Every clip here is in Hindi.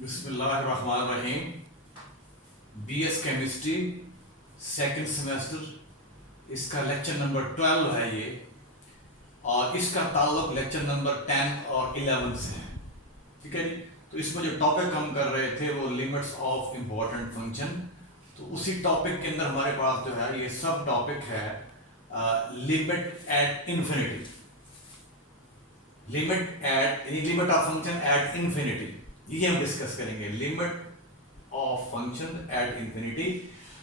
बिस्मिल्लाहिर्रहमानिर्रहीम। बीएस केमिस्ट्री सेकंड सेमेस्टर, इसका लेक्चर नंबर 12 है ये, और इसका ताल्लुक लेक्चर नंबर 10 और 11 से है। ठीक है जी। तो इसमें जो टॉपिक हम कर रहे थे वो लिमिट्स ऑफ इम्पोर्टेंट फंक्शन। तो उसी टॉपिक के अंदर हमारे पास जो है ये सब टॉपिक है limit at infinity, limit of function at infinity, ये हम डिस्कस करेंगे। Limit of function at infinity.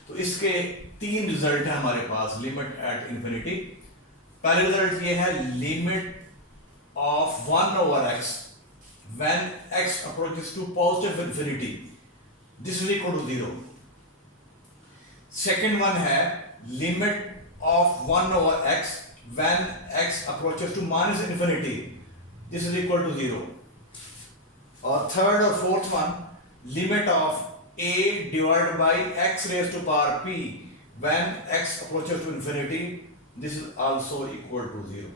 तो इसके 3 रिजल्ट है हमारे पास लिमिट एट इन्फिनिटी। पहले रिजल्ट ये है limit of 1 over x when x approaches to positive infinity, this is equal to 0. Second one है limit of 1 over x when x approaches to minus infinity, this is equal to 0. और थर्ड और fourth one limit of a divided by x raised to power p when x approaches to infinity, this is also equal to 0.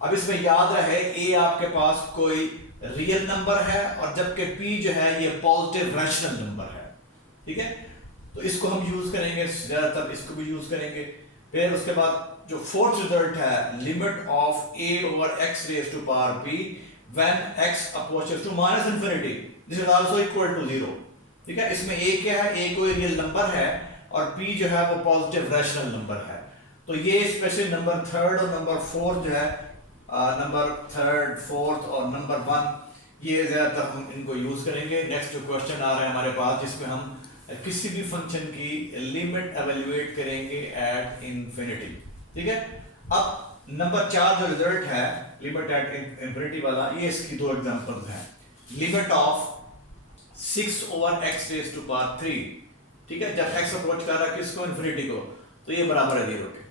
अब इसमें याद रहे a आपके पास कोई रियल नंबर है और जबकि p जो है ये पॉजिटिव रैशनल नंबर है। ठीक है, तो इसको हम यूज करेंगे, ज्यादातर इसको भी यूज करेंगे। फिर उसके बाद जो फोर्थ रिजल्ट है limit of a over x raised to power p when x approaches to minus infinity, this is also equal to 0. ठीक है, इसमें a क्या है, a कोई रियल नंबर है और p जो है वो पॉजिटिव रैशनल नंबर है। तो ये स्पेशली नंबर थर्ड और नंबर फोर्थ जो है, नंबर थर्ड फोर्थ और नंबर 1, ये ज्यादातर हम इनको यूज करेंगे। नेक्स्ट जो क्वेश्चन आ रहा है हमारे पास जिसमें हम किसी भी फंक्शन की लिमिट एवेल्युएट करेंगे एट इन्फिनिटी। ठीक है, अब नंबर 4 जो रिजल्ट है लिमिट एट इन्फिनिटी वाला, ये इसकी 2 एग्जांपल्स हैं। Limit of 6 over x raised to power 3, ठीक है, जब x अप्रोच कर रहा है किसको, इन्फिनिटी को, तो ये बराबर है 0 के,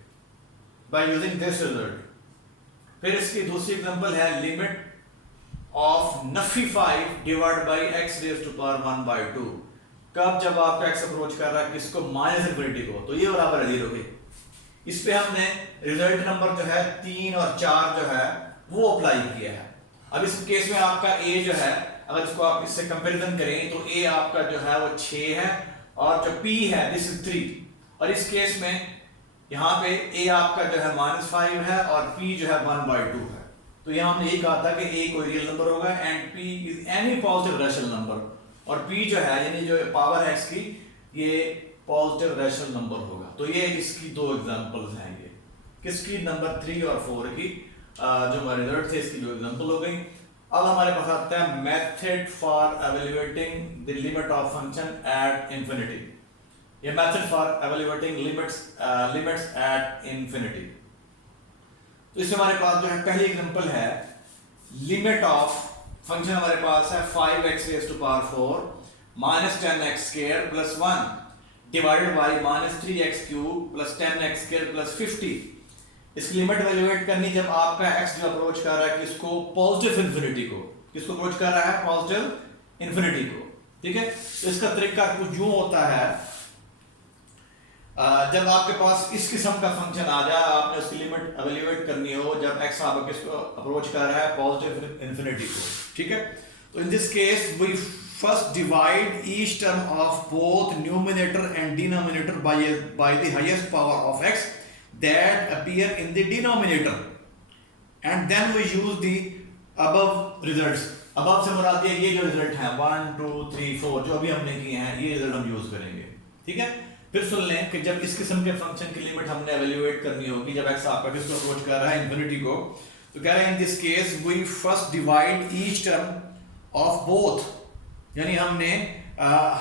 बाय यूजिंग दिस रिजल्ट। फिर इसकी दूसरी एग्जांपल है limit of Nafi 5 divide by x raised to power 1/2, कब, जब आपका x अप्रोच कर रहा है किसको, माइनस इन्फिनिटी को, तो ये बराबर है 0 के। इस पे हमने रिजल्ट नंबर जो है 3 और 4 जो है वो अप्लाई किया है। अब इस केस में आपका a जो है, अगर इसको आप इससे कंपैरिजन करें तो a आपका जो है वो 6 है और जो p है दिस इज 3, और इस केस में यहाँ पे a आपका जो है -5 है और p जो है 1/2 है। तो यहाँ हमने ये कहा था कि a कोई रियल नंबर होगा and p is any positive rational number, और p जो है यानी जो पावर है इसकी ये पॉजिटिव रैशनल नंबर होगा। तो ये इसकी 2 एग्जांपल्स हैं, ये किसकी, नंबर 3 और 4 की, जो हमारे रिजल्ट थे इसकी 2 एग्जांपल हो गई। अब हमारे पास आता है method for evaluating the limit of function at infinity. ये method for evaluating limits at infinity. तो इसमें हमारे पास जो है पहली एग्जांपल है लिमिट ऑफ फंक्शन, हमारे पास है 5x raised to power 4 minus 10x square plus 1 divided by minus 3x cube plus 10x square plus 50। इसकी लिमिट एवेल्युएट करनी जब आपका x जो अप्रोच कर रहा है किसको, पॉजिटिव इन्फिनिटी को, किसको अप्रोच कर रहा है, पॉजिटिव इन्फिनिटी को। ठीक है, तो इसका तरीका कुछ यूं होता है, जब आपके पास इस किस्म का फंक्शन आ जाए, आपने उसकी लिमिट एवेल्युएट करनी हो जब x आपका किसको अप्रोच कर रहा है, पॉजिटिव इन्फिनिटी को। ठीक है, तो in this case we first divide each term of both numerator and denominator by the highest power of x that appear in the denominator, and then we use the above results। above से मुराद ये जो रिजल्ट हैं 1 2 3 4 जो अभी हमने किए हैं, ये रिजल्ट हम यूज करेंगे। ठीक है, फिर सुन लें कि जब इस किस्म के फंक्शन की लिमिट हमने एवेल्युएट करनी होगी जब x आपका किसको अप्रोच कर रहा है, इन्फिनिटी को, तो कह रहे हैं in this case we first divide each term of both, यानी हमने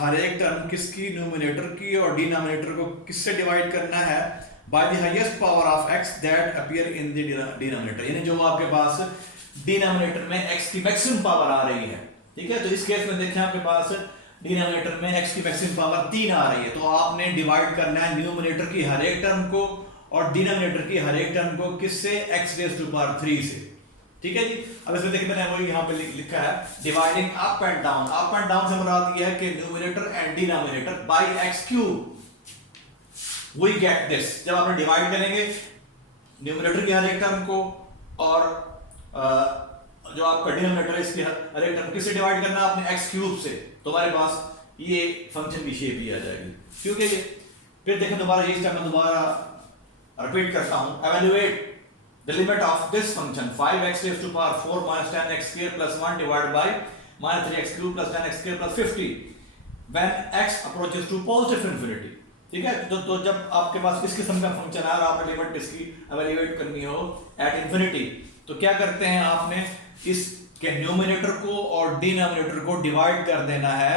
हर एक टर्म किसकी, न्यूमरेटर की और डिनोमिनेटर को किससे डिवाइड करना है, by the highest power of x that appear in the denominator, यानी जो आपके पास डिनोमिनेटर में x की मैक्सिमम पावर आ रही है। ठीक है, तो इस केस में देखें आपके पास डिनोमिनेटर में x की मैक्सिमम पावर 3 आ रही है, तो आपने डिवाइड करना है न्यूमरेटर की हर एक टर्म को और डिनोमिनेटर की हर एक टर्म को किससे, x raised to power 3 से। ठीक है जी, अब इसमें देखते हैं वो यहाँ पे लिखा है dividing up and down. Up and down से मुराद ये है कि numerator and denominator bye x cube we get this। जब आपने डिवाइड करेंगे न्यूमरेटर की हर एक टर्म को और जो आपका डिनोमिनेटर है इसके हर एक टर्म किससे डिवाइड करना है आपने x क्यूब से, तो हमारे पास ये फंक्शन की शेप ही आ जाएगी, ठीक है। फिर देखें दोबारा यही स्टेप मैं दोबारा रिपीट करता हूं, evaluate the limit of this function 5x raised to power 4 minus 10x square plus 1 divided by minus 3x cube plus 10x square plus 50 when x approaches to positive infinity, ठीक है। तो जब आपके पास इस किस्म का फंक्शन है और आपने लिमिट इसकी एवेल्युएट करनी हो एट इंफिनिटी, तो क्या करते हैं आपने इसके न्यूमरेटर को और डिनोमिनेटर को डिवाइड कर देना है।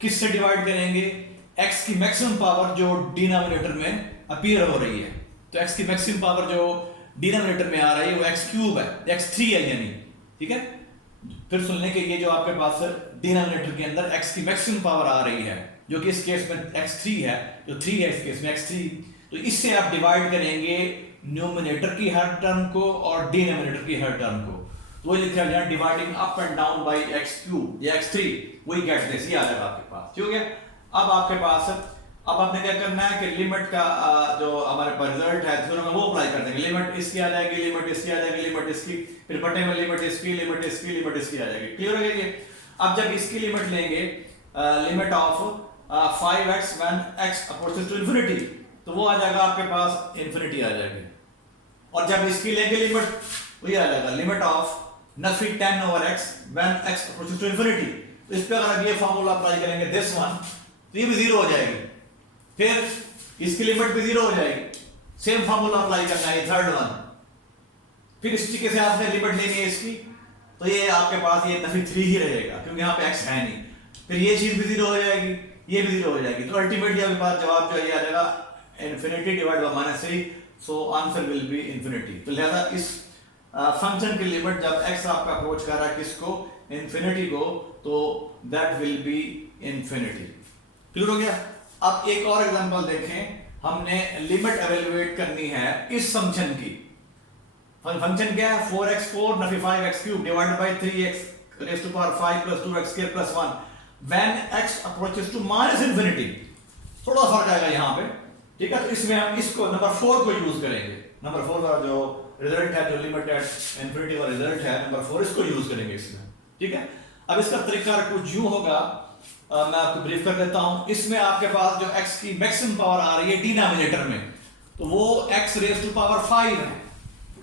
किससे डिवाइड करेंगे? x की मैक्सिमम पावर जो डिनोमिनेटर में अपीयर हो रही है, तो x की मैक्सिमम पावर जो डिनोमिनेटर में आ रही है वो x क्यूब है, x3 है यानी, ठीक है। फिर सुन लें कि ये जो आपके पास डिनोमिनेटर के अंदर x की मैक्सिमम पावर आ रही है जो कि इस केस में x3 है, जो 3 है इस केस में x3, तो इससे आप डिवाइड करेंगे न्यूमरेटर की हर टर्म को और डिनोमिनेटर की हर टर्म को, तो वो लिखा जाए dividing up and down by x cube या x3, वही गेट दिस, ये आ जाएगा आपके पास, ठीक है। अब आपके पास अब आपने क्या करना है कि लिमिट का जो हमारे पास रिजल्ट है थ्योरम में वो अप्लाई कर देंगे, लिमिट इसकी आ जाएगी, लिमिट इसकी आ जाएगी, लिमिट इसकी, फिर बटे में लिमिट इसकी, लिमिट इसकी, लिमिट इसकी आ जाएगी, क्लियर हो गया ये। अब जब इसकी लिमिट लेंगे limit of 5x when x approaches to infinity, तो वो आ जाएगा आपके पास इंफिनिटी आ जाएगी, और जब इसकी लेंगे लिमिट वही आ जाएगा limit of Nafi 10 over x when x approaches to infinity, तो इस पे अगर ये फार्मूला अप्लाई करेंगे दिस वन, तो ये भी जीरो हो जाएगी, फिर इसकी लिमिट भी जीरो हो जाएगी, सेम फार्मूला अप्लाई करना है थर्ड वन, फिर इस तरीके से आपने लिमिट लेनी है इसकी, तो ये आपके पास ये नफी 3 ही रहेगा क्योंकि यहाँ पे x है नहीं, फिर ये चीज भी जीरो हो जाएगी, ये भी जीरो हो जाएगी, तो अल्टीमेटली आपके पास जवाब जो है ये आ जाएगा infinity divide by -3, so answer will be infinity. तो लिहाजा इस फंक्शन की लिमिट जब x आपका अप्रोच कर रहा है किसको? इंफिनिटी को, तो that will B infinity, clear हो गया। अब एक और एग्जांपल देखें, हमने लिमिट एवेल्युएट करनी है इस फंक्शन की, फंक्शन क्या है 4x4 नफी 5x cube divided by 3x raise to power 5 plus 2x square plus 1 when x approaches to minus infinity, थोड़ा फर्क आएगा यहाँ पे, ठीक है। तो इसमें हम इसको नंबर 4 को यूज करेंगे, नंबर 4 का जो रिजल्ट है, जो लिमिट एट इंफिनिटी का रिजल्ट है नंबर 4, इसको यूज करेंगे इसमें, ठीक है। अब इसका तरीका कुछ यूं होगा, मैं आपको ब्रीफ कर देता हूं। इसमें आपके पास जो x की मैक्सिमम पावर आ रही है डिनोमिनेटर में, तो वो x रेज़ टू पावर 5 है,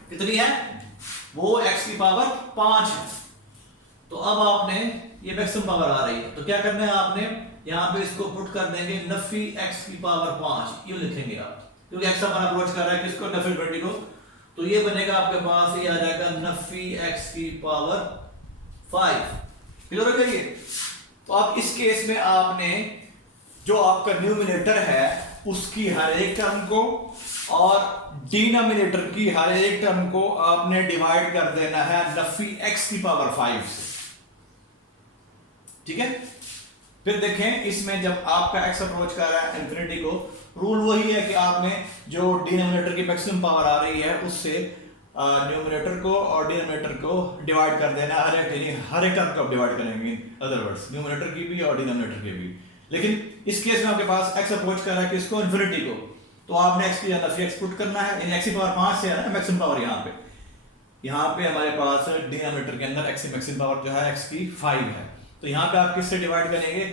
कितनी है वो? x की पावर 5 है। तो अब आपने ये मैक्सिमम पावर आ रही है, तो क्या करना है आपने यहाँ पे इसको पुट कर देंगे नफी x की पावर 5, यूं लिखेंगे आप, क्योंकि x हमारा अप्रोच कर रहा है किसको? नफी 20 को, तो ये बनेगा आपके पास, ये आ जाएगा नफी x की पावर 5, क्लियर हो गया ये। तो अब इस केस में आपने जो आपका न्यूमरेटर है उसकी हर एक टर्म को और डिनोमिनेटर की हर एक टर्म को आपने डिवाइड कर देना है नफी x की पावर 5 से, ठीक है। फिर देखें इसमें जब आपका x अप्रोच कर रहा है इंफिनिटी को, रूल वही है कि आपने जो डिनोमिनेटर की मैक्सिमम पावर आ रही है उससे न्यूमरेटर को और डिनोमिनेटर को डिवाइड कर देना, हर एक टर्म को डिवाइड करेंगे, अदर वर्ड्स न्यूमरेटर की भी और डिनोमिनेटर की भी। लेकिन इस केस में आपके पास x अप्रोच कर रहा है किसको? इंफिनिटी को, तो आपने x की नफी x पुट करना है, इन x की पावर 5 से है ना मैक्सिमम पावर, यहाँ पे हमारे पास डिनोमिनेटर के अंदर x की मैक्सिमम पावर जो है x की 5 है, तो यहाँ पे आप किससे डिवाइड करेंगे?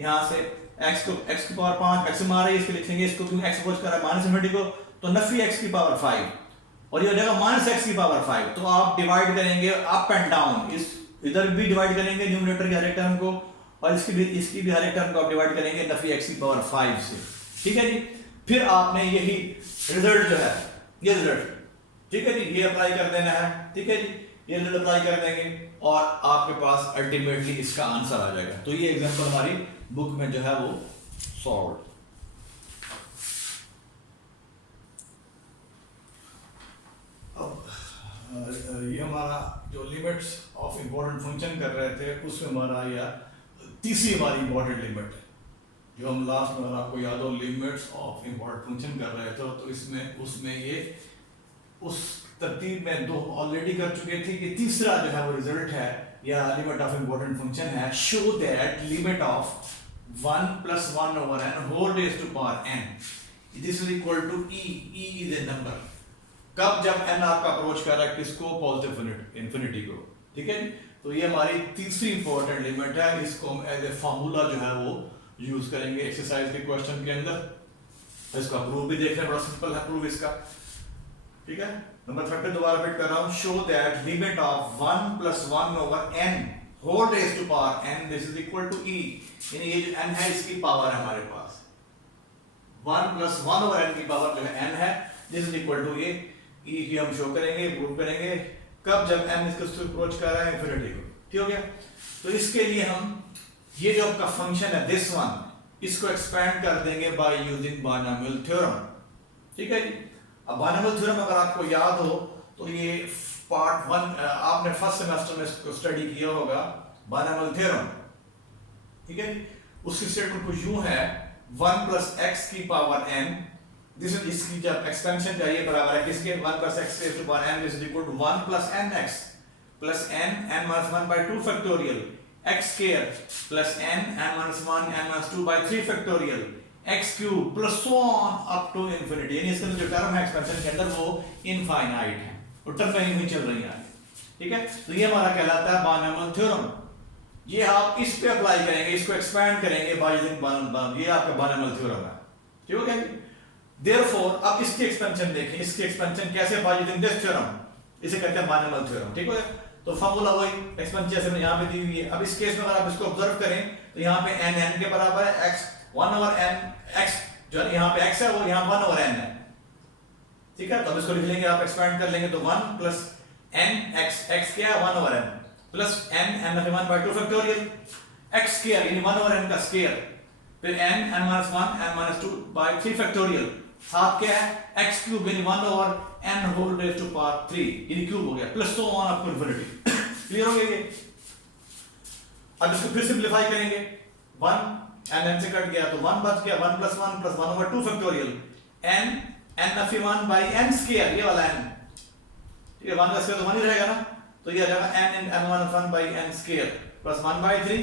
यहाँ से x की पावर 5 मैक्सिमम आ रही है, इसके लिखेंगे इसको, क्योंकि x अप्रोच कर रहा है माइनस इंफिनिटी को, तो नफी x की पावर 5 और ये हो जाएगा माइनस x की पावर 5, तो आप डिवाइड करेंगे अप एंड डाउन, इस इधर भी डिवाइड करेंगे न्यूमरेटर की हर एक टर्म को और इसकी भी हर एक टर्म को आप डिवाइड करेंगे नफी x की पावर 5 से, ठीक है जी। फिर आपने यही रिजल्ट जो है, ये रिजल्ट, ठीक है जी, ये अप्लाई कर देना है, ठीक है जी, ये रिजल्ट अप्लाई कर देंगे और आपके पास अल्टीमेटली इसका आंसर आ जाएगा। तो ये एग्जांपल हमारी बुक में जो है वो सॉल्व। अब ये हमारा जो लिमिट्स ऑफ इम्पोर्टेंट फंक्शन कर रहे थे उसमें हमारा यह तीसरी हमारी इम्पोर्टेंट लिमिट है, जो हम लास्ट में, अगर आपको याद हो, लिमिट्स ऑफ इम्पोर्टेंट फंक्शन कर रहे थे, तो इसमें उसमें ये उस तरतीब में दो ऑलरेडी कर चुके थे कि तीसरा जो है वो रिजल्ट है या लिमिट ऑफ इम्पोर्टेंट फंक्शन है, show that limit of 1 + 1 over n whole raised to power n, this is equal to e is a number। कब? जब n आपका अप्रोच कर रहा है किसको? पॉजिटिव इंफिनिटी को, ठीक है। तो ये हमारी तीसरी इंपॉर्टेंट लिमिट है, इसको हम एज ए फार्मूला जो है वो यूज करेंगे एक्सरसाइज के क्वेश्चन के अंदर। इसका प्रूफ भी देख रहे हैं, बड़ा सिंपल है प्रूफ इसका, ठीक है। नंबर 30 दोबारा रिपीट कर रहा हूं, show that limit of 1 + 1 over n whole raise to power n this is equal to e, यानी ये जो n है इसकी पावर है हमारे पास, 1 + 1 over n की पावर जो है n है, this is equal to e की हम शो करेंगे, प्रूव करेंगे कब, जब n इसको अप्रोच कर रहा है इंफिनिटी को, ठीक हो गया। तो इसके लिए हम ये जो आपका फंक्शन है दिस वन, इसको एक्सपेंड कर देंगे बाय यूजिंग बायनॉमियल थ्योरम, ठीक है जी। अब बायनॉमियल थ्योरम अगर आपको याद हो तो ये पार्ट 1 आपने फर्स्ट सेमेस्टर में इसको स्टडी किया होगा, बायनॉमियल थ्योरम, ठीक है। उसकी स्टेटमेंट कुछ यूं है, 1 + x की पावर n, दिस इज इसकी जब एक्सपेंशन चाहिए बराबर है किसके, 1 + x की power n is equal to 1 + nx plus n(n-1) by 2 factorial x square plus n(n-1) by 3 factorial x cube plus so on up to infinity, यानी इसका जो टर्म है एक्सपेंशन के अंदर वो इनफाइनाइट है, वो टर्म कहीं नहीं चल रही है, ठीक है। तो ये हमारा कहलाता है बायनॉमियल थ्योरम। ये आप इस पे अप्लाई करेंगे, इसको एक्सपेंड करेंगे बाय यूजिंग बायनॉमियल, ये आपका बायनॉमियल थ्योरम है, ठीक हो गया। देयरफॉर अब इसकी एक्सपेंशन देखें, इसकी एक्सपेंशन कैसे, बाय यूजिंग दिस थ्योरम, इसे कहते हैं बायनॉमियल थ्योरम, ठीक हो गया। तो फार्मूला वही एक्सपेंशन जैसे यहाँ पे दी हुई है। अब इस केस में अगर आप इसको ऑब्जर्व करें तो यहाँ पे n n के बराबर है, x 1 over n, x जो यहाँ पे x है वो यहाँ 1 over n है, ठीक है। तो अब इसको लिख लेंगे, आप एक्सपेंड कर लेंगे तो 1 + n x, x क्या है 1 over n plus n(n-1) by 2 factorial x square यानी 1 over n का स्क्वायर, फिर n(n-1) n-2 by 3 factorial, half क्या है x क्यूब यानी 1 over n whole raise to power 3 यानी क्यूब हो गया, plus so on up to infinity, clear हो गया ये। अब इसको फिर सिंपलीफाई करेंगे, 1 n n से कट गया तो 1 बच गया, 1 + 1 + 1 over 2 factorial n(n-1) by n square, ये वाला n, ठीक है, 1 का स्क्वायर तो 1 ही रहेगा ना, तो ये आ जाएगा n(n-1) by n square plus 1 by 3,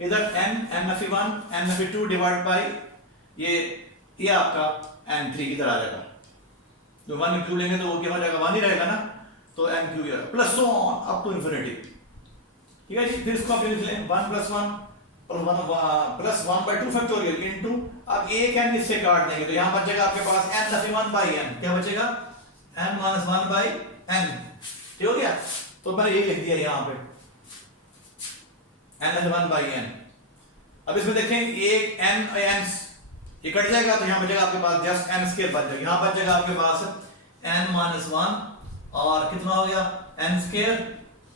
इधर n(n-1) n(2) डिवाइड बाय ये आपका n3 इधर आ जाएगा, जो 1 क्यूब लेंगे तो वो क्या हो जाएगा 1 ही रहेगा ना, तो n cube plus so on up to infinity, ठीक है जी। फिर इसको आप लिख लें 1 + 1 प्लस 1 by 2 factorial इनटू, अब एक n इससे काट देंगे तो यहां बचेगा आपके पास n(n) by n, क्या बचेगा n-1 by n, ठीक हो गया। तो मैंने ये लिख दिया यहां पे n(n) by n। अब इसमें देखें एक n ये कट जाएगा तो यहाँ बचेगा आपके पास जस्ट n स्क्वायर बच जाएगा, यहाँ बच जाएगा आपके पास n-1 और कितना हो गया n स्क्वायर,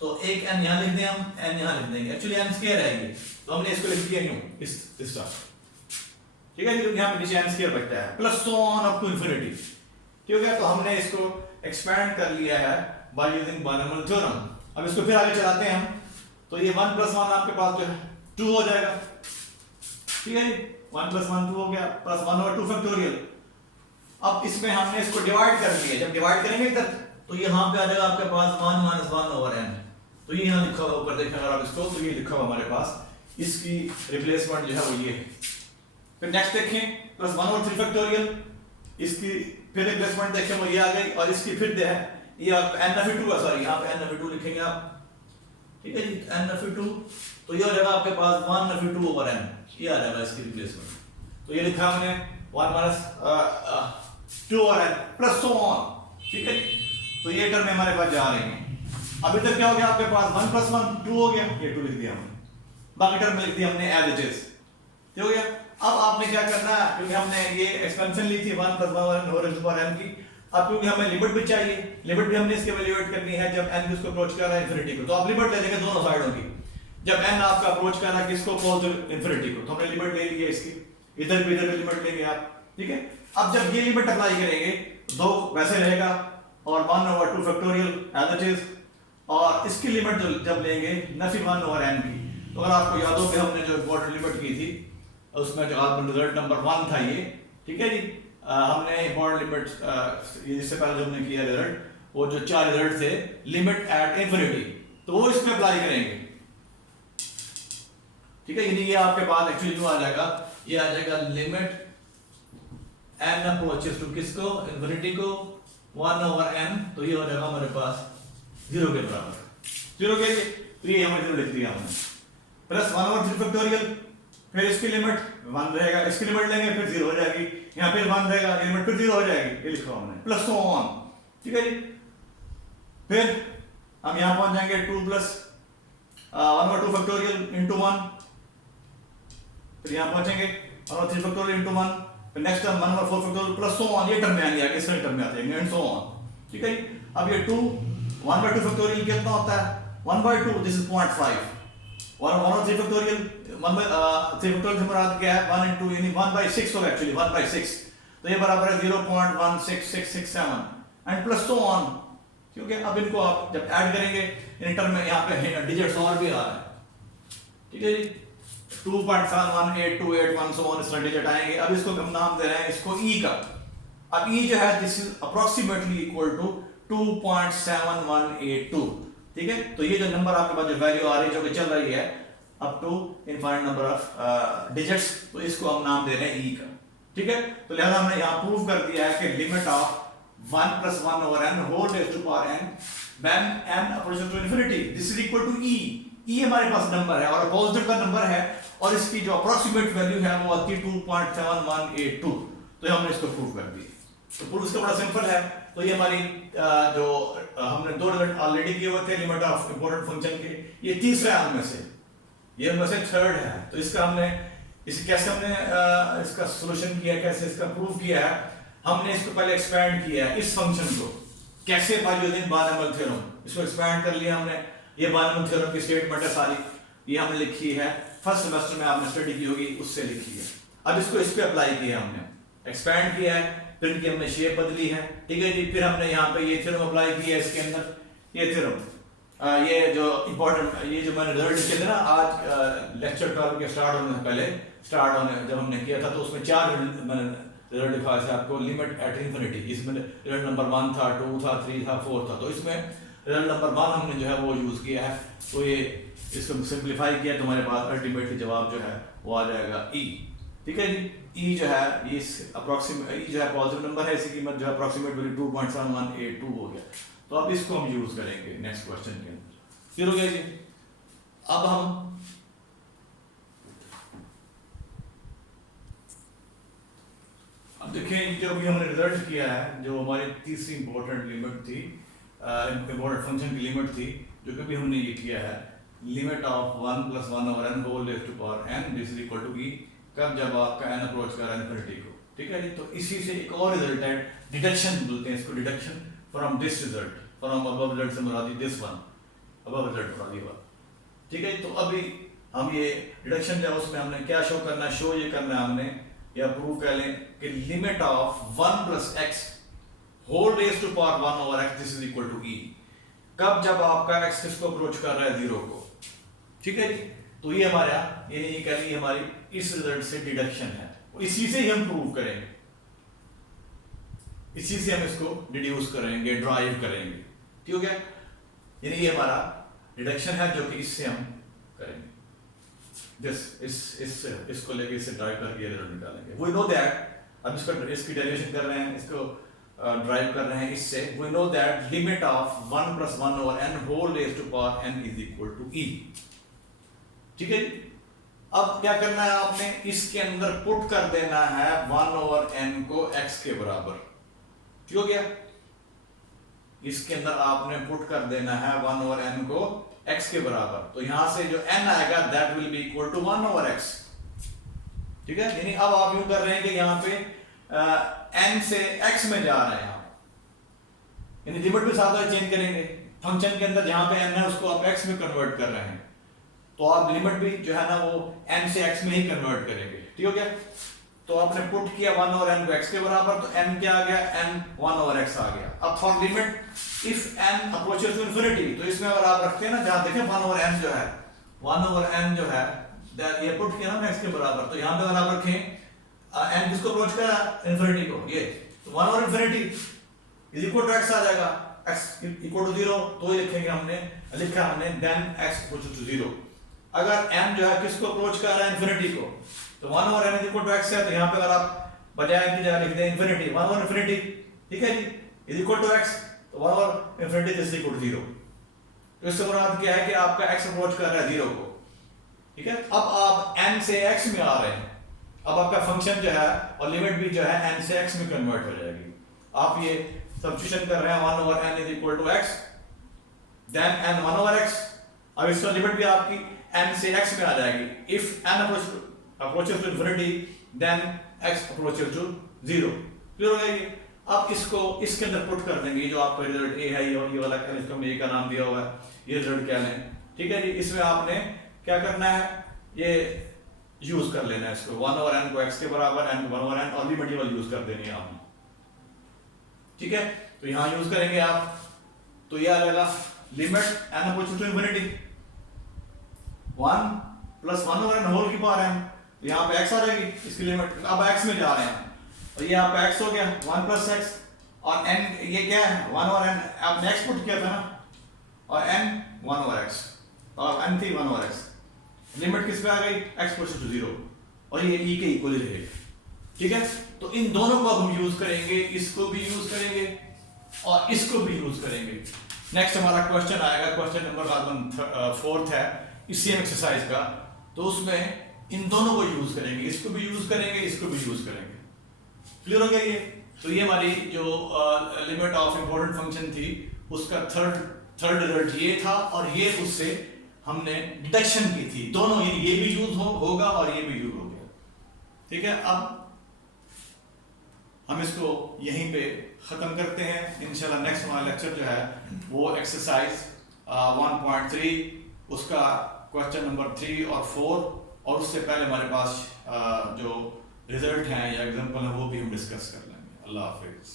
तो एक n यहाँ लिख दें हम, n यहाँ लिख देंगे, एक्चुअली n स्क्वायर है ये, तो हमने इसको लिख दिया यूं इस तरह, ठीक है, क्योंकि यहाँ पे नीचे n स्क्वायर बचता है, plus so on up to infinity, ठीक हो गया। तो हमने इसको एक्सपेंड कर लिया है बाय यूजिंग बायनॉमियल थ्योरम। अब इसको फिर आगे चलाते हैं हम, तो ये 1 + 1 आपके पास जो है 2 हो जाएगा, ठीक है, 1 + 1 2 हो गया, प्लस 1 over 2 factorial। अब इसमें हमने इसको डिवाइड कर लिया, जब डिवाइड करेंगे इधर तो यहाँ पे आ जाएगा आपके पास 1 - 1 over n, तो ये यहाँ लिखा हुआ ऊपर देखें अगर आप इसको, तो ये लिखा हुआ हमारे पास, इसकी रिप्लेसमेंट जो है वो ये है। फिर नेक्स्ट देखें प्लस 1 over 3 factorial, इसकी फिर रिप्लेसमेंट देखें वो ये आ गई, और इसकी फिर ये आप n(2) है, सॉरी यहाँ पे n(2) लिखेंगे आप, ठीक है जी, n(2), तो ये हो जाएगा आपके पास 1(2) over n, ये आ जाएगा इसकी रिप्लेसमेंट। तो ये लिखा हमने 1 - 2 over n plus so on, ठीक है। तो ये टर्म हमारे पास जा रही है। अब इधर क्या हो गया आपके पास 1 + 1 2 हो गया, ये 2 लिख दिया हमने, बाकी टर्म में लिख दिया हमने एज इट इज, ठीक हो गया। अब आपने क्या करना है, क्योंकि हमने ये एक्सपेंशन ली थी 1 + 1 whole raise to power n की, अब क्योंकि हमें लिमिट भी चाहिए, लिमिट भी हमने इसके वैल्यूएट करनी है जब n इसको अप्रोच कर रहा है इंफिनिटी को, तो आप लिमिट ले लेंगे दोनों साइडों की। जब n आपका अप्रोच कर रहा है किसको, पॉजिटिव इंफिनिटी को, तो हमने लिमिट ले ली है इसकी, इधर भी लिमिट लेंगे आप, ठीक है। अब जब ये लिमिट अप्लाई करेंगे 2 वैसे रहेगा और 1 over 2 factorial as it is, और इसकी लिमिट जब लेंगे (1 over n) की, तो अगर आपको याद हो कि हमने जो इंपॉर्टेंट लिमिट की थी उसमें जो आपका रिजल्ट नंबर 1 था ये, ठीक है जी, हमने इंपॉर्टेंट लिमिट इससे पहले जो हमने किया रिजल्ट, वो जो 4 रिजल्ट थे लिमिट एट इंफिनिटी, तो वो इसमें अप्लाई करेंगे, ठीक है। यानी ये आपके पास एक्चुअली जो आ जाएगा, ये आ जाएगा लिमिट n अप्रोचेस टू किसको, इंफिनिटी को, 1 over n, तो ये हो जाएगा हमारे पास 0 के बराबर, जीरो के लिए, तो ये हमें जीरो लिख दिया हमने, प्लस 1/3 फैक्टोरियल, फिर इसकी लिमिट 1 रहेगा, इसकी लिमिट लेंगे फिर जीरो हो जाएगी, यहाँ फिर 1 रहेगा, लिमिट फिर जीरो हो जाएगी, ये लिखा हमने, प्लस सो ऑन। ठीक है जी, फिर हम यहाँ पहुंच जाएंगे 2 प्लस 1/2 फैक्टोरियल इंटू 1, फिर यहाँ पहुंचेंगे 1/3 फैक्टोरियल इंटू 1, फिर next term 1/4 factorial plus so on, ये टर्म में आएंगे, आगे इसमें टर्म में आते हैं एंड सो ऑन। ठीक है जी, अब ये 1/2 फैक्टोरियल कितना होता है, 1/2, दिस इज 0.5, 1/3 फैक्टोरियल 1/3 फैक्टोरियल से मुराद क्या है, 1 into यानी 1/6 होगा, एक्चुअली 1/6, तो ये बराबर है 0.16667 एंड प्लस सो ऑन। क्योंकि अब इनको आप जब ऐड करेंगे इन टर्म में यहाँ पे डिजिट्स और भी आ रहे हैं। ठीक है जी, 2.71828 सो ऑन, इस तरह डिजिट आएंगे। अब इसको हम नाम दे रहे हैं इसको ई का। अब ई जो है this is approximately equal to 2.7182। ठीक है, तो ये जो नंबर आपके पास जो वैल्यू आ रही है जो कि चल रही है up to infinite number of digits, तो इसको हम नाम दे रहे हैं ई का। ठीक है, तो लिहाजा हमने यहाँ प्रूव कर दिया है कि limit of 1 + 1/n whole raised to power n when n approaches to infinity, this is equal to e। e हमारे पास नंबर है और पॉजिटिव का नंबर है और इसकी जो अप्रोक्सीमेट वैल्यू है वो आती है 2.7182। तो हमने इसको प्रूव कर दिया। तो प्रूफ इसका बड़ा सिंपल है। तो ये हमारी जो हमने दो रिजल्ट ऑलरेडी किए हुए थे लिमिट ऑफ इंपॉर्टेंट फंक्शन के, ये तीसरा है उनमें से, ये उनमें से थर्ड है। तो इसका हमने इसे कैसे हमने इसका सॉल्यूशन किया, कैसे इसका प्रूफ किया है, हमने इसको पहले एक्सपैंड किया है इस फंक्शन को, कैसे बाय यूजिंग बार्नूमल थ्योरम, इसको एक्सपैंड कर लिया हमने। ये बार्नूमल थ्योरम की स्टेटमेंट है सारी, ये हमने लिखी है, फर्स्ट सेमेस्टर में आपने स्टडी की होगी, उससे लिखी है। अब इसको इस पे अप्लाई किया हमने, एक्सपैंड किया है, फिर इनकी हमने शेप बदली है। ठीक है जी, फिर हमने यहाँ पे ये थ्योरम अप्लाई किया है इसके अंदर, ये थ्योरम ये जो इंपॉर्टेंट ये जो मैंने रिजल्ट लिखे थे ना आज लेक्चर 12 के स्टार्ट होने से पहले, स्टार्ट होने जब हमने किया था तो उसमें 4 मैंने रिजल्ट दिखाया था आपको, लिमिट एट इन्फिनिटी। इसमें रिजल्ट नंबर 1 था, 2 था, 3 था, 4 था। तो इसमें रिजल्ट नंबर 1 हमने जो है वो यूज किया है। तो ये इसको सिंप्लीफाई किया तो हमारे पास अल्टीमेटली जवाब जो है वो आ जाएगा ई। ठीक है जी, ई जो है ये अप्रोक्सीमेट ई जो है पॉजिटिव नंबर है, इसकी कीमत जो है अप्रोक्सीमेट वैल्यू 2.7182 हो गया। तो अब इसको हम यूज करेंगे नेक्स्ट क्वेश्चन के अंदर। फिर हो गया जी, अब हम अब देखें जो भी हमने रिजल्ट किया है, जो हमारी तीसरी इंपॉर्टेंट लिमिट थी, इंपॉर्टेंट फंक्शन की लिमिट थी, जो कभी हमने ये किया है limit of 1 + 1/n whole raised to power n this is equal to e, कब जब आपका n अप्रोच कर रहा है इन्फिनिटी को। ठीक है जी, तो इसी से एक और रिजल्ट है, डिडक्शन बोलते हैं इसको, deduction from this result, from above result से मुराद दिस वन, अबव रिजल्ट मुराद ये वाला। ठीक है, तो अभी हम ये डिडक्शन जो है उसमें हमने क्या शो करना है, शो ये करना है हमने या प्रूव कर लें कि limit of 1 + x whole raised to power 1/x this is equal to e, कब जब आपका x किसको अप्रोच कर रहा है 0 को। ठीक है जी, तो ये हमारा ये कह ली हमारी इस रिजल्ट से डिडक्शन है, इसी से ही हम प्रूव करेंगे, इसी से हम इसको डिड्यूस करेंगे, ड्राइव करेंगे। ठीक हो गया, यानी ये हमारा डिडक्शन है जो कि इससे हम करेंगे, इसको लेके इससे ड्राइव करके ये रिजल्ट निकालेंगे। वी नो दैट, अब इसकी डेरिवेशन कर रहे हैं, इसको ड्राइव कर रहे हैं इससे। We know that limit of 1 + 1/n whole raised to power n is equal to e। ठीक है, अब क्या करना है आपने, इसके अंदर पुट कर देना है 1/n को x के बराबर। ठीक हो गया, इसके अंदर आपने पुट कर देना है 1/n को x के बराबर, तो यहां से जो n आएगा that will be equal to 1/x। ठीक है, यानी अब आप यूं कर रहे हैं कि यहां पे n से x में जा रहे हैं आप, यानी लिमिट भी साथ में चेंज करेंगे। फंक्शन के अंदर जहां पे n है उसको आप x में कन्वर्ट कर रहे हैं, तो आप लिमिट भी जो है ना वो n से x में ही कन्वर्ट करेंगे। ठीक हो गया, तो आपने पुट किया 1/n को x के बराबर, तो n क्या आ गया, n 1/x आ गया। अब for limit if n approaches to infinity, तो इसमें अगर आप रखते हैं ना, जहां देखें 1/n जो है, 1/n जो है ये पुट किया ना x के बराबर, तो यहां पे अगर आप रखें n किसको अप्रोच कर रहा है, इन्फिनिटी को, ये तो 1/infinity is equal to x आ जाएगा, x इक्वल टू 0, तो ये लिखेंगे हमने, लिखा हमने देन x अप्रोचेस टू 0। अगर n जो है किसको अप्रोच कर रहा है, इन्फिनिटी को, तो 1/n इक्वल टू x है, तो यहाँ पे अगर आप बजाय की जगह लिख दें इन्फिनिटी, 1/infinity, ठीक है जी, इज इक्वल टू x, तो 1/infinity इज इक्वल टू 0। तो इससे मुराद क्या है कि आपका x अप्रोच कर रहा है 0 को, ठीक है। अब आप n से x में आ रहे हैं, अब आपका फंक्शन जो है और लिमिट भी जो है n से x में कन्वर्ट हो जाएगी। आप ये सब्स्टिट्यूशन कर रहे हैं 1 over n is equal to x, then n 1 over x। अब इसका लिमिट भी आपकी n से x में आ जाएगी। If n approaches to infinity then x approaches to 0। Clear हो गया ये? आप इसको इसके अंदर पुट कर देंगे, जो आपका रिजल्ट a है ये वाला कह लें, इसको हमने a का नाम दिया हुआ है, ये रिजल्ट कह लें, ठीक है जी। इसमें आपने क्या करना है, ये यूज कर लेना है इसको 1 over n को x के बराबर, n को 1 over n, और लिमिट ये वाली यूज कर देनी है आपने, ठीक है। तो यहां यूज करेंगे आप, तो ये आ जाएगा limit n approaches to infinity 1 plus 1 over n whole की पावर n, तो यहाँ पे x आ जाएगी इसकी लिमिट। अब x में जा रहे हैं, और ये आपका x हो गया 1 प्लस x, और n ये क्या है 1 over n, आपने x पुट किया था ना, और n 1 over x, और n थी 1 over x, लिमिट किस पे आ गई x अप्रोचेस टू 0, और ये e के इक्वल रहेगा, ठीक है। तो इन दोनों को अब हम यूज करेंगे, इसको भी यूज करेंगे और इसको भी यूज करेंगे। नेक्स्ट हमारा क्वेश्चन आएगा, क्वेश्चन नंबर 4 है इस सेम एक्सरसाइज का, तो उसमें इन दोनों को यूज करेंगे, इसको भी यूज करेंगे, इसको भी यूज करेंगे। क्लियर हो गया ये? तो ये हमारी जो लिमिट ऑफ इंपॉर्टेंट फंक्शन थी उसका थर्ड रिजल्ट ये था, और ये उससे हमने डिडक्शन की थी, दोनों ये भी यूज होगा और ये भी यूज हो गया, ठीक है। अब हम इसको यहीं पे खत्म करते हैं। इंशाल्लाह नेक्स्ट हमारा लेक्चर जो है वो एक्सरसाइज 1.3 उसका क्वेश्चन नंबर 3 और 4, और उससे पहले हमारे पास जो रिजल्ट हैं या एग्जाम्पल हैं वो भी हम डिस्कस कर लेंगे। अल्लाह हाफिज।